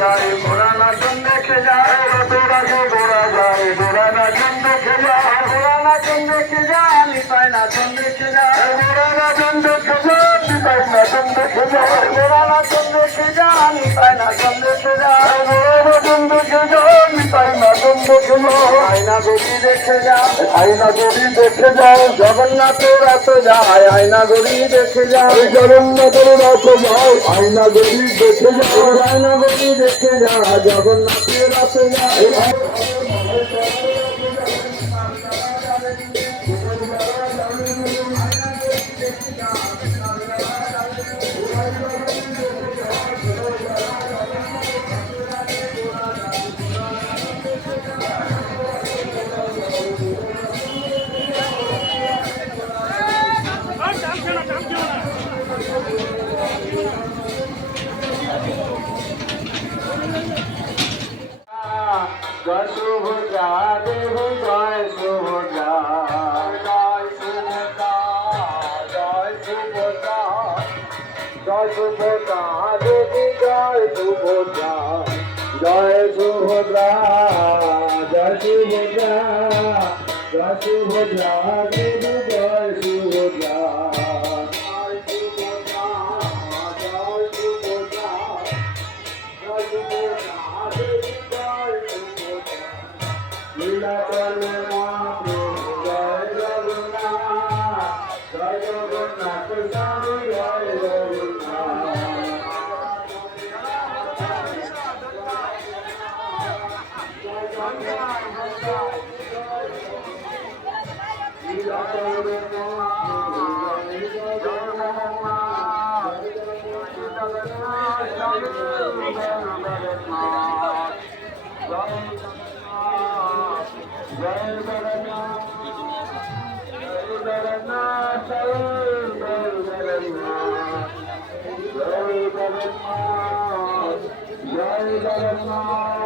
যায় ঘোড়া নাচন দেখে যায় তোরা যে ঘোড়া যায় ঘোড়া নাচন দেখে যায় ঘোড়া নাচন দেখে যায় নিপায় নাচন দেখে যায় ঘোড়া নাচন দেখে যায় আয়না গড়ি দেখে যাও আয়না গড়ি দেখে যাও জগন্নাথের রাত যায় আয়না গড়ি দেখে যাও জগন্নাথের রাত যাও আয়না গড়ি দেখে যাও আয়না গড়ি দেখে যাও জগন্নাথের রাত যায় জয় সুভদ্রা দেবী জয় সুভদ্রা জয় সুভদ্রা জয় সুভদ্রা জয় সুভদ্রা দেবী জয় সুভদ্রা জয় সুভদ্রা জয় সুভদ্রা জয় Jai Jagannath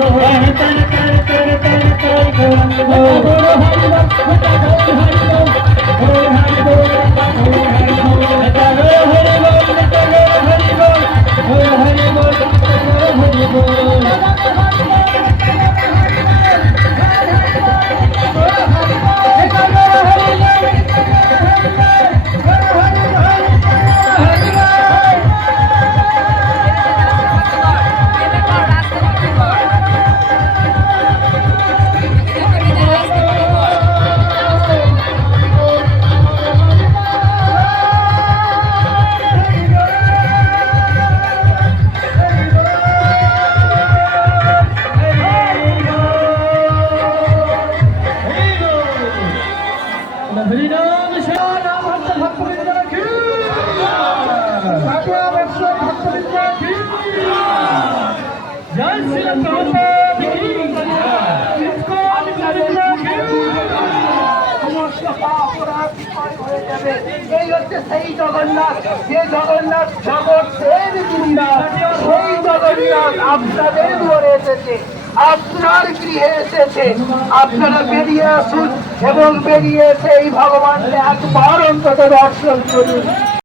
হরি হরি হরি হরি এই হচ্ছে সেই জগন্নাথ। যে জগন্নাথ গিরিরাজ সেই জগন্নাথ আপনাদের ঘরে এসেছে। আপনার গৃহে এসেছে। আপনারা বেরিয়ে আসুন এবং বেরিয়ে এসে এই ভগবানকে একবার অন্তত দর্শন করুন।